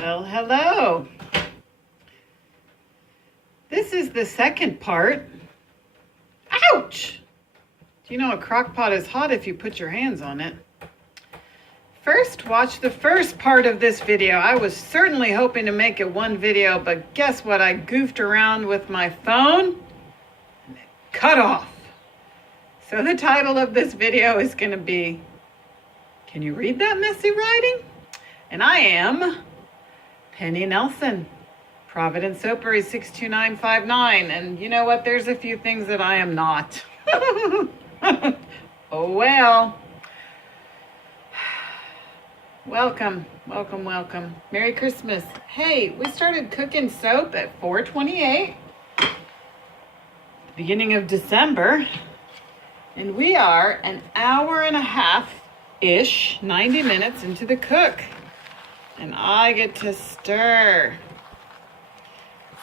Well, hello. This is the second part. Ouch! Do you know a crock pot is hot if you put your hands on it? First, watch the first part of this video. I was certainly hoping to make it one video, but guess what? I goofed around with my phone and it cut off. So the title of this video is going to be, Can You Read That Messy Writing? And I am Penny Nelson, Providence Soapery 62959. And you know what? There's a few things that I am not. Oh well. Welcome. Merry Christmas. Hey, we started cooking soap at 4:28, beginning of December, and we are an hour and a half-ish, 90 minutes into the cook, and I get to stir.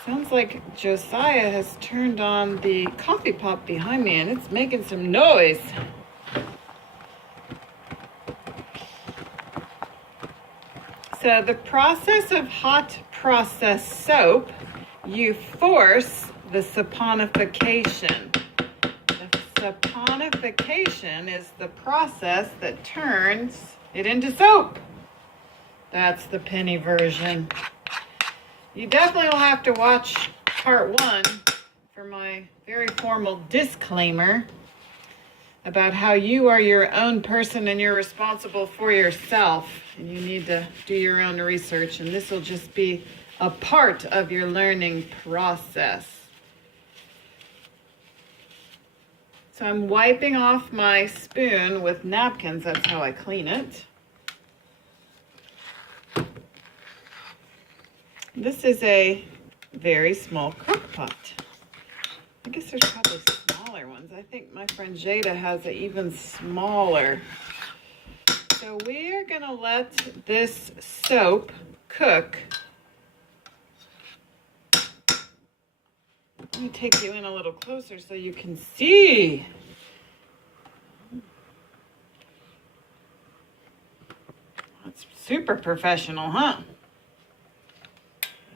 Sounds like Josiah has turned on the coffee pot behind me, and it's making some noise. So the process of hot process soap, you force the saponification. The saponification is the process that turns it into soap. That's the Penny version. You definitely will have to watch part 1 for my very formal disclaimer about how you are your own person and you're responsible for yourself. And you need to do your own research, and this will just be a part of your learning process. So I'm wiping off my spoon with napkins. That's how I clean it. This is a very small crock pot. I guess there's probably smaller ones. I think my friend Jada has an even smaller. So we are going to let this soap cook. Let me take you in a little closer so you can see. That's super professional, huh?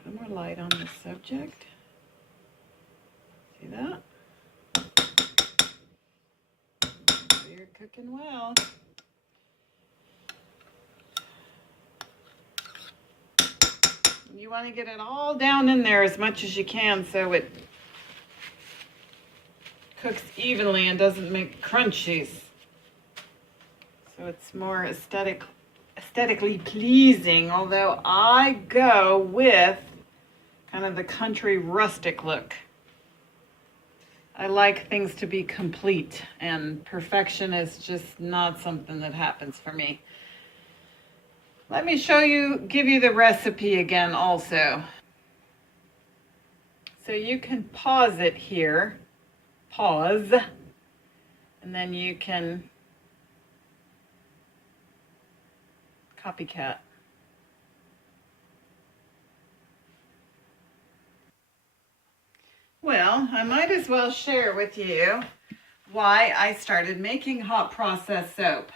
A little more light on the subject. See that? You're cooking well. You want to get it all down in there as much as you can so it cooks evenly and doesn't make crunchies. So it's more aesthetically pleasing, although I go with kind of the country rustic look. I like things to be complete, and perfection is just not something that happens for me. Let me give you the recipe again also. So you can pause it here, and then you can copycat. Well, I might as well share with you why I started making hot process soap.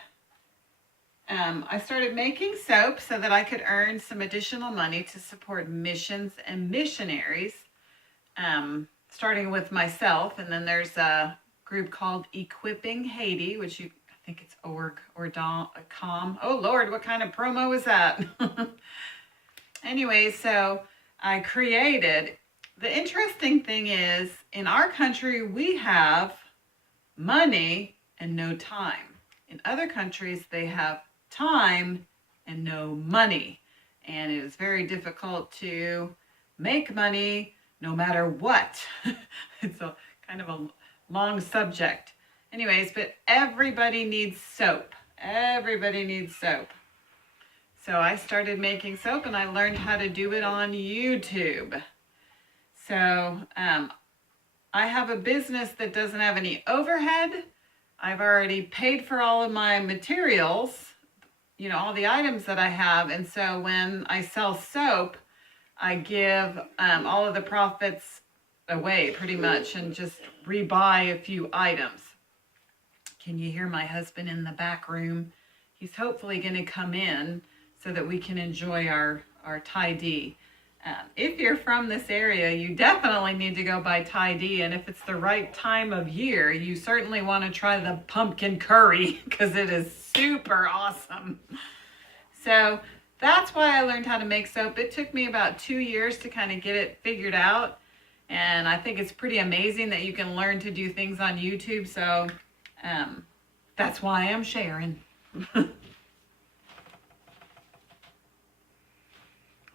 I started making soap so that I could earn some additional money to support missions and missionaries, starting with myself. And then there's a group called Equipping Haiti, which I think it's org or com. Oh, Lord, what kind of promo is that? Anyway, so I created. The interesting thing is, in our country, we have money and no time. In other countries, they have time and no money, and it is very difficult to make money no matter what. It's a kind of a long subject. Anyways, but everybody needs soap. Everybody needs soap. So I started making soap, and I learned how to do it on YouTube. So I have a business that doesn't have any overhead. I've already paid for all of my materials, you know, all the items that I have. And so when I sell soap, I give all of the profits away pretty much and just rebuy a few items. Can you hear my husband in the back room? He's hopefully going to come in so that we can enjoy our our Thai-D. If you're from this area, you definitely need to go buy Thai-D, and if it's the right time of year, you certainly want to try the pumpkin curry because it is super awesome. So that's why I learned how to make soap. It took me about 2 years to kind of get it figured out, and I think it's pretty amazing that you can learn to do things on YouTube, so that's why I'm sharing.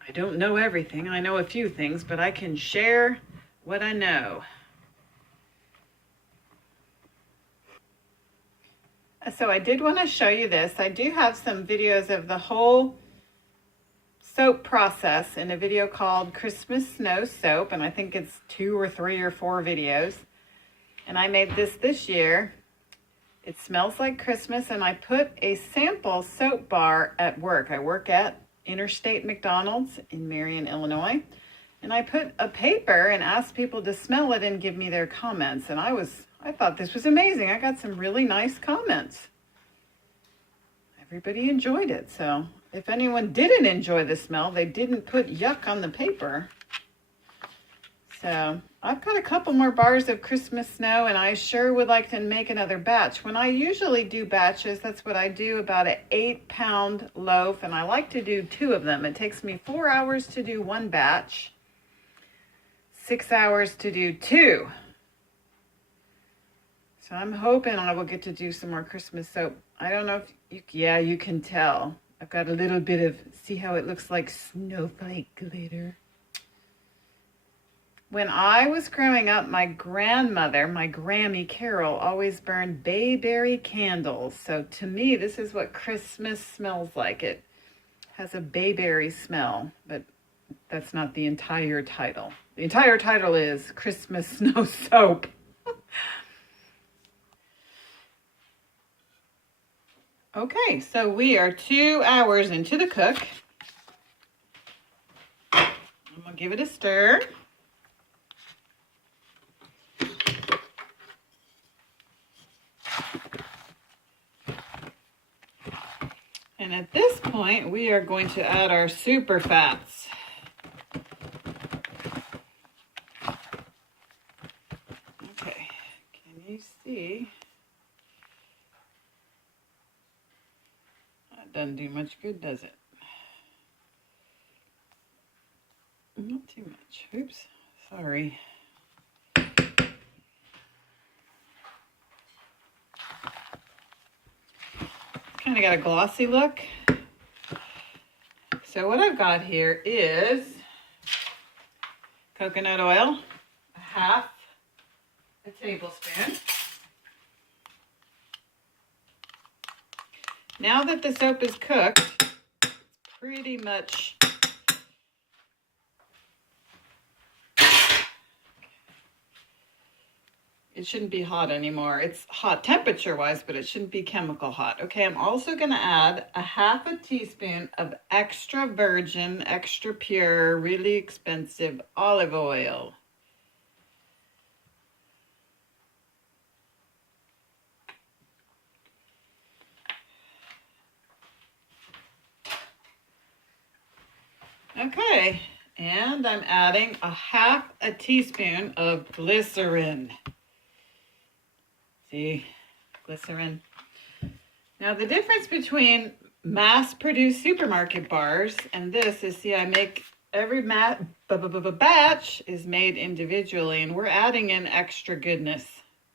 I don't know everything. I know a few things, but I can share what I know. So I did want to show you this. I do have some videos of the whole soap process in a video called Christmas Snow Soap, and I think it's 2 or 3 or 4 videos. And I made this year. It smells like Christmas, and I put a sample soap bar at work. I work at Interstate McDonald's in Marion, Illinois, and I put a paper and asked people to smell it and give me their comments, and I thought this was amazing. I got some really nice comments. Everybody enjoyed it, so if anyone didn't enjoy the smell, they didn't put yuck on the paper. So I've got a couple more bars of Christmas snow, and I sure would like to make another batch. When I usually do batches, that's what I do, about an 8-pound loaf, and I like to do 2 of them. It takes me 4 hours to do 1 batch, 6 hours to do 2. So I'm hoping I will get to do some more Christmas soap. I don't know if you can tell. I've got a little bit of, see how it looks like snowflake glitter. When I was growing up, my grandmother, my Grammy Carol, always burned bayberry candles. So to me, this is what Christmas smells like. It has a bayberry smell, but that's not the entire title. The entire title is Christmas Snow Soap. Okay, so we are 2 hours into the cook. I'm gonna give it a stir. And at this point, we are going to add our super fats. Okay, can you see? That doesn't do much good, does it? Not too much. Oops, sorry. Kind of got a glossy look. So what I've got here is coconut oil, ½ a tablespoon. Now that the soap is cooked, it's pretty much it shouldn't be hot anymore. It's hot temperature-wise, but it shouldn't be chemical hot. Okay, I'm also going to add ½ teaspoon of extra virgin, extra pure, really expensive olive oil. Okay, and I'm adding ½ teaspoon of glycerin. See, glycerin. Now the difference between mass-produced supermarket bars and this is, see, I make every batch is made individually, and we're adding in extra goodness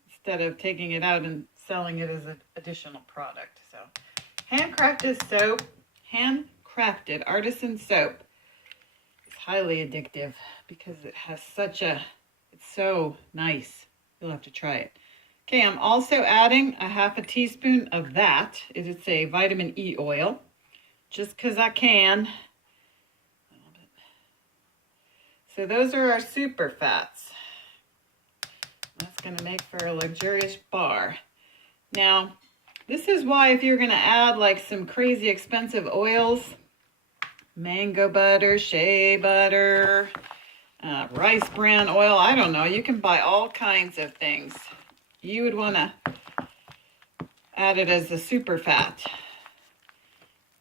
instead of taking it out and selling it as an additional product. So handcrafted soap, handcrafted artisan soap is highly addictive because it has it's so nice. You'll have to try it. Okay, I'm also adding ½ teaspoon of that. It's a vitamin E oil, just because I can. So those are our super fats. That's going to make for a luxurious bar. Now, this is why if you're going to add like some crazy expensive oils, mango butter, shea butter, rice bran oil, I don't know, you can buy all kinds of things. You would want to add it as a super fat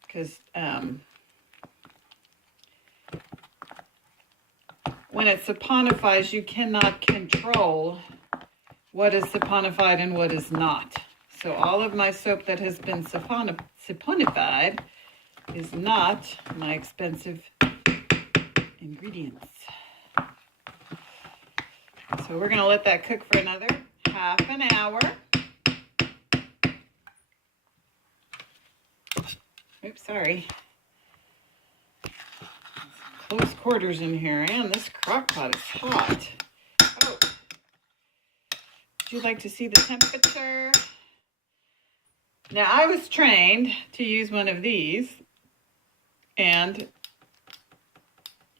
because when it saponifies, you cannot control what is saponified and what is not. So all of my soap that has been saponified is not my expensive ingredients. So we're going to let that cook for another half an hour. Oops, sorry. Close quarters in here, and this crock pot is hot. Oh. Would you like to see the temperature? Now, I was trained to use one of these, and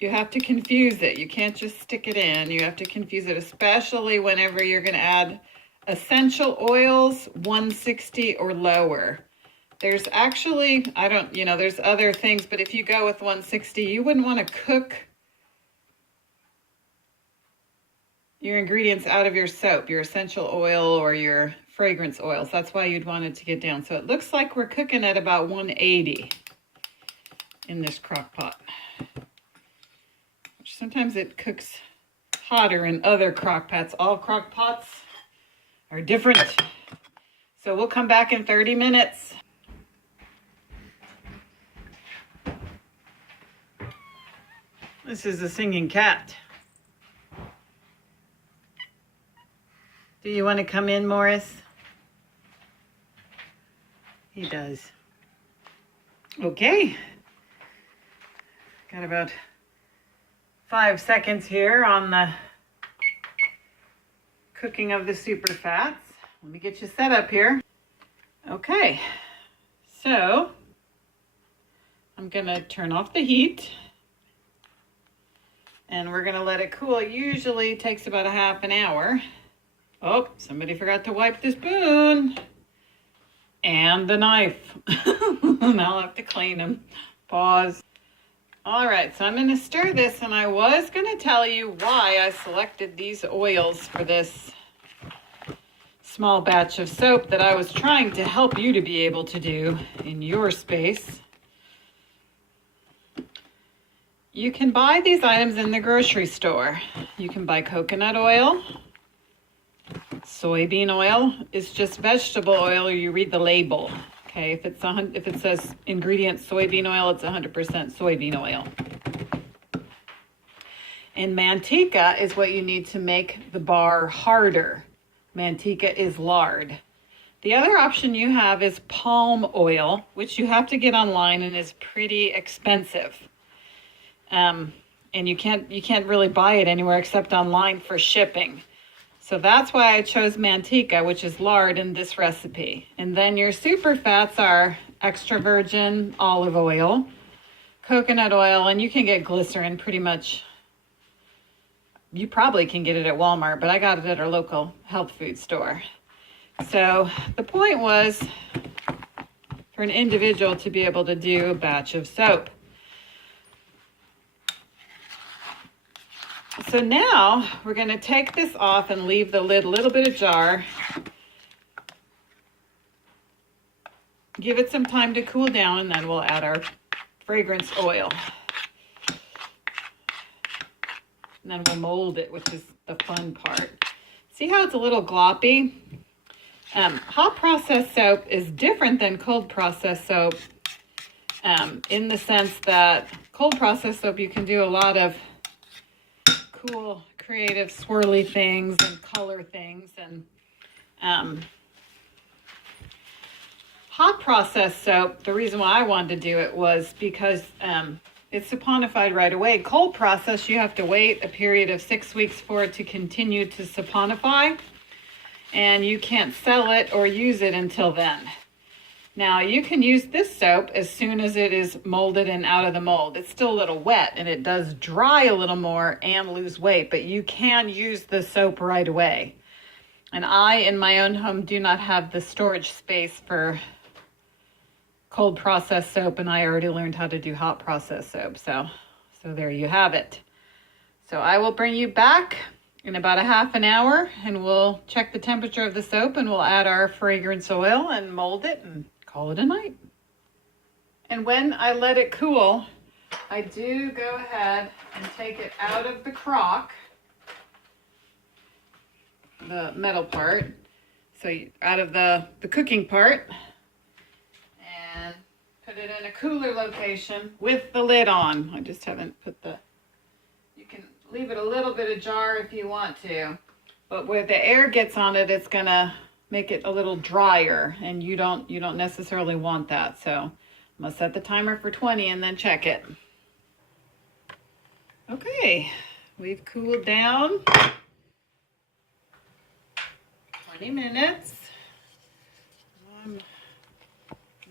you have to confuse it. You can't just stick it in. You have to confuse it, especially whenever you're going to add essential oils, 160 or lower. There's actually, there's other things, but if you go with 160, you wouldn't want to cook your ingredients out of your soap, your essential oil or your fragrance oils. That's why you'd want it to get down. So it looks like we're cooking at about 180 in this crock pot. Sometimes it cooks hotter in other crock pots. All crock pots are different. So we'll come back in 30 minutes. This is a singing cat. Do you want to come in, Morris? He does. Okay. Got about 5 seconds here on the cooking of the super fats. Let me get you set up here. Okay, so I'm gonna turn off the heat and we're gonna let it cool. It usually takes about a half an hour. Oh, somebody forgot to wipe the spoon and the knife. I'll have to clean them. Pause. All right, so I'm going to stir this, and I was going to tell you why I selected these oils for this small batch of soap that I was trying to help you to be able to do in your space. You can buy these items in the grocery store. You can buy coconut oil. Soybean oil is just vegetable oil, or you read the label. Okay, if it says ingredient soybean oil, it's 100% soybean oil. And manteca is what you need to make the bar harder. Manteca is lard. The other option you have is palm oil, which you have to get online and is pretty expensive. And you can't really buy it anywhere except online for shipping. So that's why I chose manteca, which is lard in this recipe. And then your super fats are extra virgin olive oil, coconut oil, and you can get glycerin pretty much. You probably can get it at Walmart, but I got it at our local health food store. So the point was for an individual to be able to do a batch of soap. So now we're going to take this off and leave the lid a little bit ajar. Give it some time to cool down, and then we'll add our fragrance oil. And then we'll mold it, which is the fun part. See how it's a little gloppy? Hot processed soap is different than cold processed soap in the sense that cold processed soap, you can do a lot of cool, creative, swirly things and color things. And hot processed soap, the reason why I wanted to do it was because it's saponified right away. Cold process, you have to wait a period of 6 weeks for it to continue to saponify, and you can't sell it or use it until then. Now, you can use this soap as soon as it is molded and out of the mold. It's still a little wet, and it does dry a little more and lose weight, but you can use the soap right away. And I, in my own home, do not have the storage space for cold processed soap, and I already learned how to do hot processed soap. So there you have it. So I will bring you back in about a half an hour, and we'll check the temperature of the soap, and we'll add our fragrance oil and mold it and call it a night. And when I let it cool, I do go ahead and take it out of the crock, the metal part, so out of the cooking part, and put it in a cooler location with the lid on. I just haven't put you can leave it a little bit ajar if you want to, but where the air gets on it, it's gonna make it a little drier, and you don't necessarily want that. So I'm gonna set the timer for 20 and then check it. Okay, we've cooled down 20 minutes.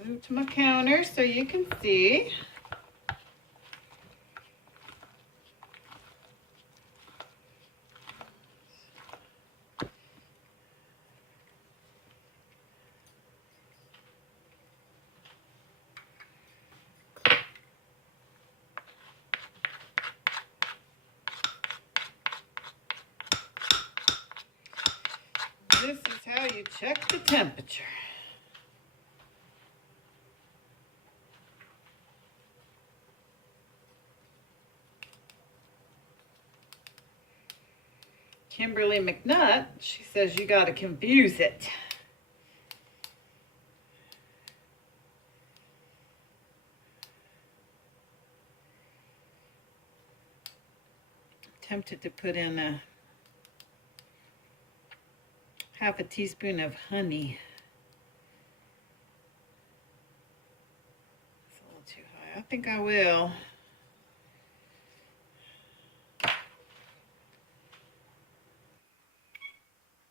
Move to my counter so you can see. This is how you check the temperature. Kimberly McNutt, she says you got to confuse it. Tempted to put in a half a teaspoon of honey. It's a little too high. I think I will.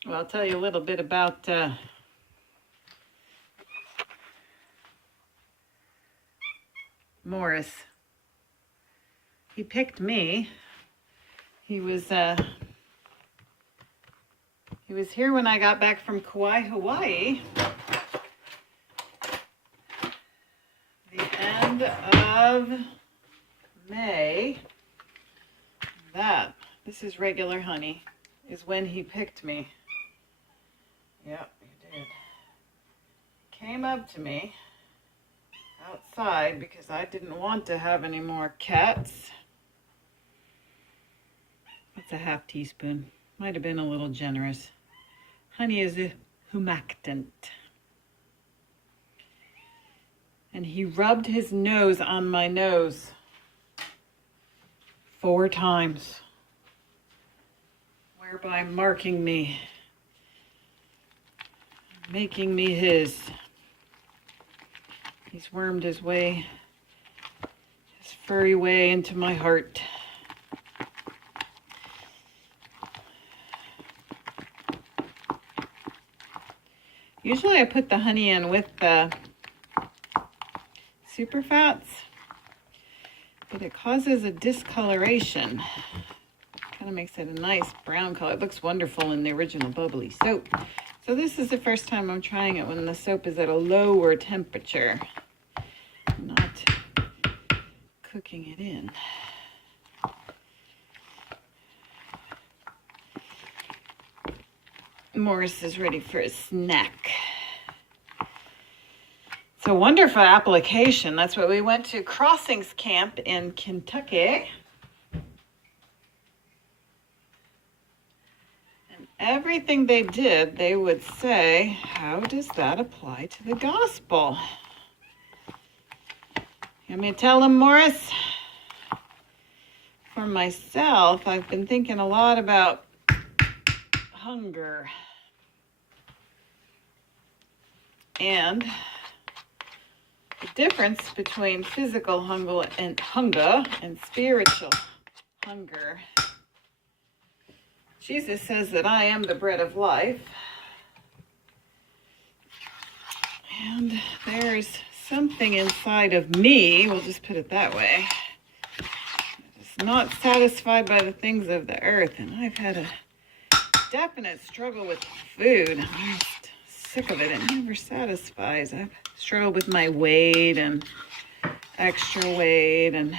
Well, I'll tell you a little bit about Morris. He picked me. He was here when I got back from Kauai, Hawaii. The end of May. This is regular honey, is when he picked me. Yep, he did. Came up to me outside because I didn't want to have any more cats. That's a half teaspoon. Might have been a little generous. Honey is a humectant. And he rubbed his nose on my nose 4 times, whereby marking me, making me his. He's wormed his furry way into my heart. Usually I put the honey in with the super fats, but it causes a discoloration. Kind of makes it a nice brown color. It looks wonderful in the original bubbly soap. So this is the first time I'm trying it when the soap is at a lower temperature, not cooking it in. Morris is ready for a snack. It's a wonderful application. That's what we went to Crossings Camp in Kentucky. And everything they did, they would say, how does that apply to the gospel? You want me to tell them, Morris? For myself, I've been thinking a lot about hunger. And the difference between physical hunger and spiritual hunger. Jesus says that I am the bread of life. And there's something inside of me, we'll just put it that way, that's not satisfied by the things of the earth. And I've had a definite struggle with food. I'm just sick of it. It never satisfies. I've struggled with my weight and extra weight and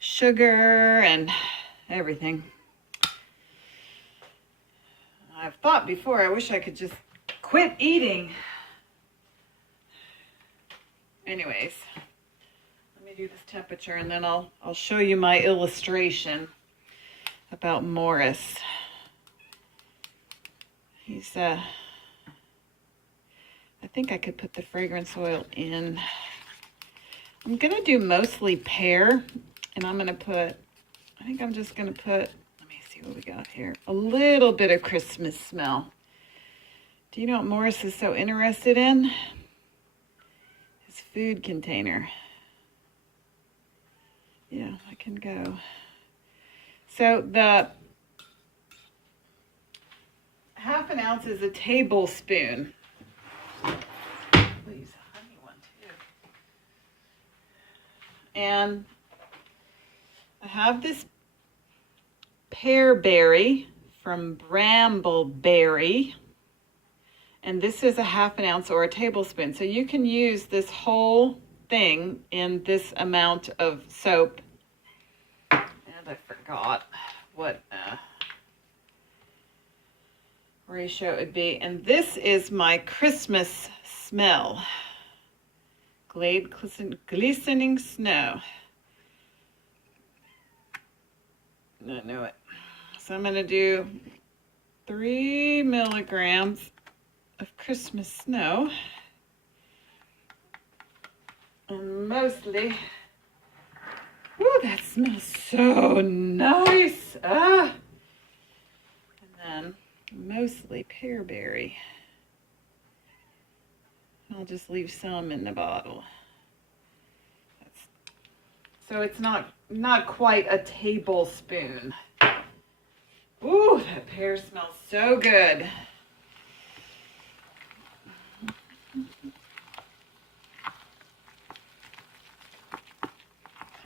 sugar and everything. I've thought before, I wish I could just quit eating. Anyways, let me you this temperature, and then I'll show you my illustration about Morris. He's I think I could put the fragrance oil in. I'm gonna do mostly pear, and I'm gonna put, I think I'm just gonna put, let me see what we got here, a little bit of Christmas smell. Do you know what Morris is so interested in? His food container. Yeah, I can go. So the half an ounce is a tablespoon. Please, honey one too. And I have this pear berry from Brambleberry. And this is a half an ounce or a tablespoon. So you can use this whole thing in this amount of soap. And I forgot what ratio it would be. And this is my Christmas smell. Glade glistening snow. I knew it. So I'm going to do 3 milligrams of Christmas snow. And mostly, ooh, that smells so nice. And then mostly pearberry. I'll just leave some in the bottle. So it's not quite a tablespoon. Ooh, that pear smells so good.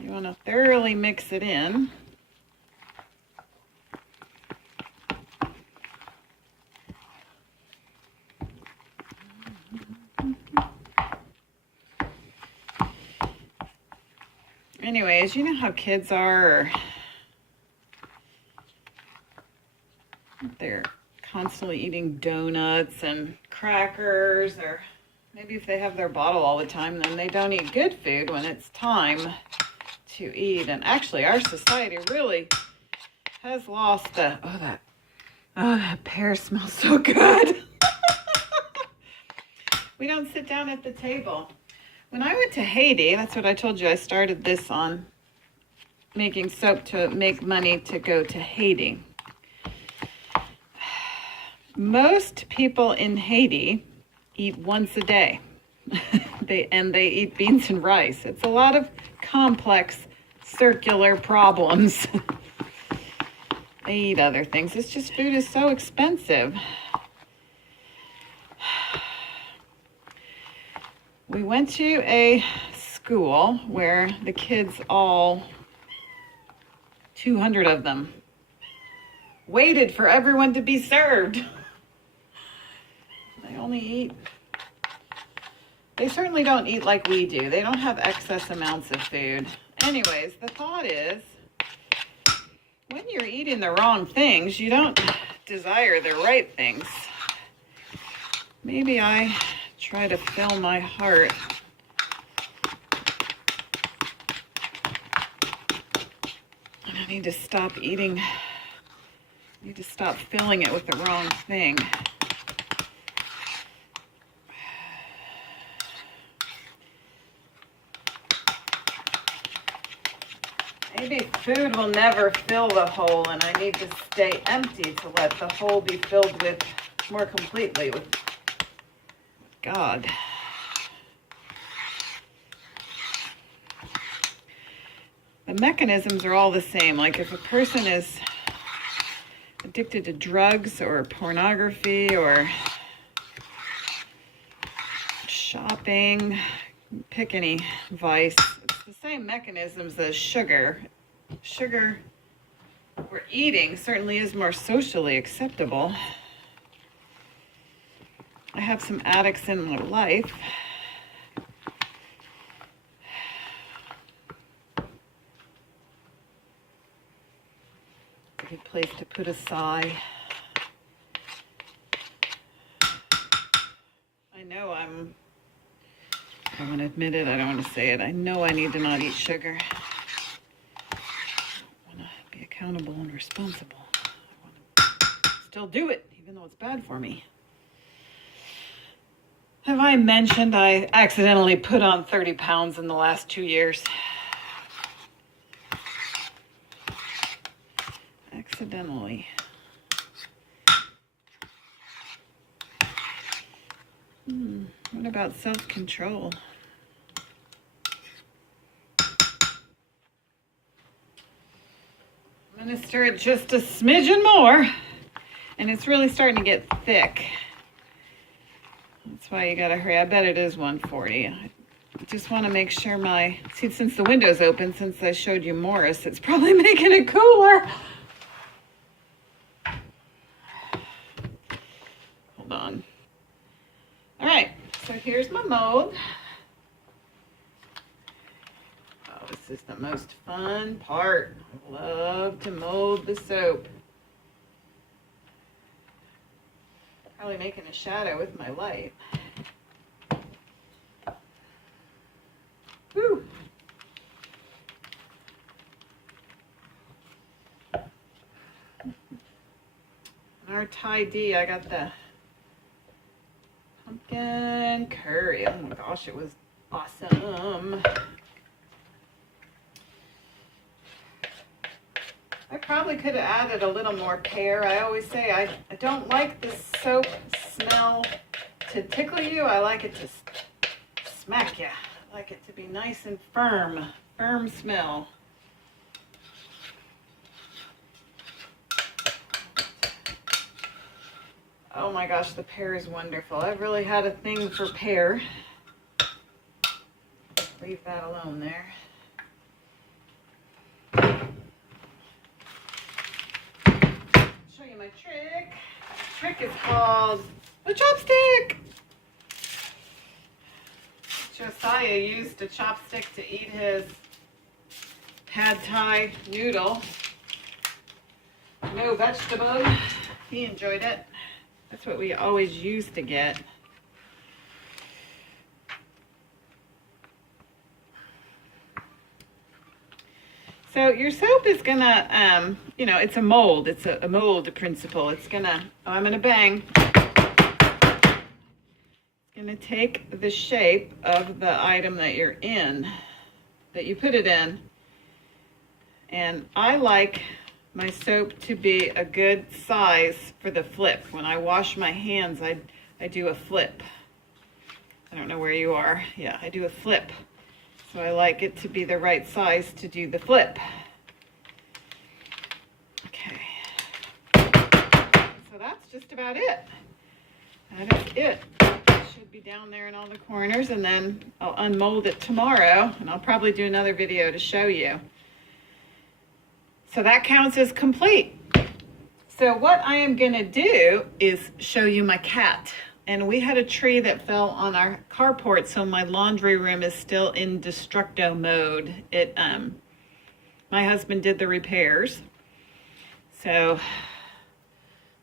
You want to thoroughly mix it in. Anyways, you know how kids are, or they're constantly eating donuts and crackers, or maybe if they have their bottle all the time, then they don't eat good food when it's time to eat. And actually, our society really has lost the, that pear smells so good. We don't sit down at the table. When I went to Haiti, that's what I told you, I started this on making soap to make money to go to Haiti. Most people in Haiti eat once a day. They eat beans and rice. It's a lot of complex circular problems. They eat other things. It's just food is so expensive. We went to a school where the kids, all 200 of them, waited for everyone to be served. They certainly don't eat like we do. They don't have excess amounts of food. Anyways, the thought is, when you're eating the wrong things, you don't desire the right things. Maybe I try to fill my heart. And I need to stop eating. I need to stop filling it with the wrong thing. Maybe food will never fill the hole, and I need to stay empty to let the hole be filled with more completely with God. The mechanisms are all the same. Like if a person is addicted to drugs or pornography or shopping, pick any vice, it's the same mechanisms as sugar. Sugar we're eating certainly is more socially acceptable. I have some addicts in my life. Good place to put a sigh. I know I want to admit it. I don't want to say it. I know I need to not eat sugar. I want to be accountable and responsible. I want to still do it, even though it's bad for me. Have I mentioned I accidentally put on 30 pounds in the last 2 years? Accidentally. What about self-control? I'm going to stir it just a smidgen more, and it's really starting to get thick. That's why you gotta hurry. I bet it is 140. I just want to make sure since the window's open, since I showed you Morris, it's probably making it cooler. Hold on. All right, so here's my mold. Oh, this is the most fun part. I love to mold the soap. Probably making a shadow with my light. Woo. And our Thai D, I got the pumpkin curry. Oh my gosh, it was awesome. I probably could have added a little more pear. I always say I don't like the soap smell to tickle you. I like it to smack you. I like it to be nice and firm smell. Oh my gosh, the pear is wonderful. I've really had a thing for pear. Leave that alone there. Show you my trick. The trick is called a chopstick. Josiah used a chopstick to eat his pad thai noodle. No vegetable. He enjoyed it. That's what we always used to get. So your soap is gonna, it's a mold. It's a mold principle. It's gonna, I'm gonna bang. It's gonna take the shape of the item that you're in, that you put it in. And I like my soap to be a good size for the flip. When I wash my hands, I do a flip. I don't know where you are. Yeah, I do a flip. So I like it to be the right size to do the flip. Okay. So that's just about it. That is it. It should be down there in all the corners, and then I'll unmold it tomorrow, and I'll probably do another video to show you. So that counts as complete. So what I am gonna do is show you my cat. And we had a tree that fell on our carport, so my laundry room is still in destructo mode. My husband did the repairs. So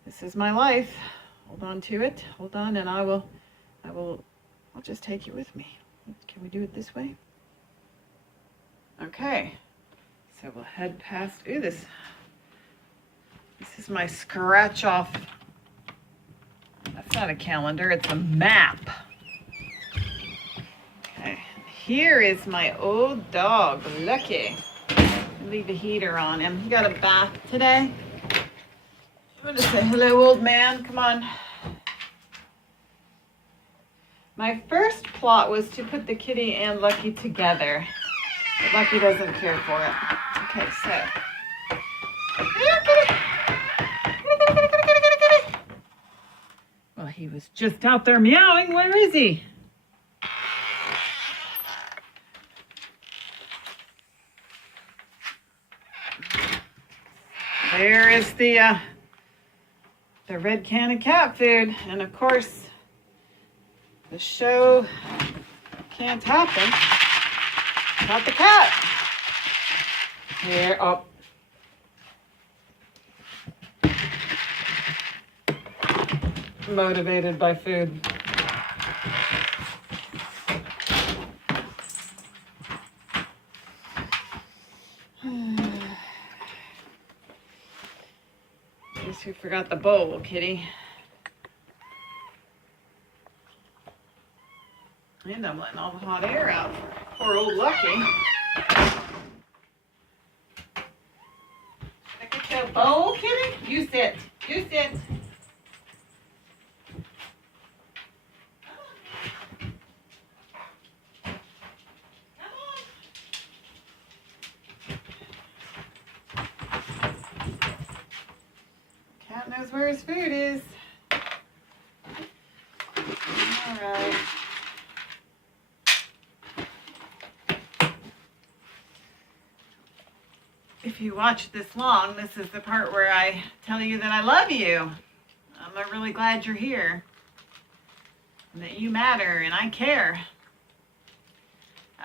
this is my life. Hold on to it. Hold on, and I'll just take you with me. Can we do it this way? Okay. So we'll head past, this is my scratch off. That's not a calendar, it's a map. Okay, here is my old dog, Lucky. Leave the heater on him. He got a bath today. You want to say hello, old man? Come on. My first plot was to put the kitty and Lucky together. But Lucky doesn't care for it. Okay, so. Well, he was just out there meowing. Where is he? There is the red can of cat food. And of course, the show can't happen without the cat. Here, up. Motivated by food. Guess we forgot the bowl, kitty. And I'm letting all the hot air out for poor old Lucky. I get the bowl, kitty? You sit. You sit. Cat knows where his food is. All right. If you watch this long, this is the part where I tell you that I love you. I'm really glad you're here. And that you matter and I care.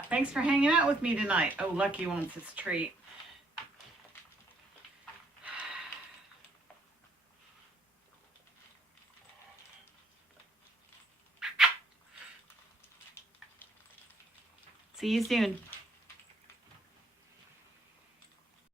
Thanks for hanging out with me tonight. Oh, Lucky wants his treat. See you soon.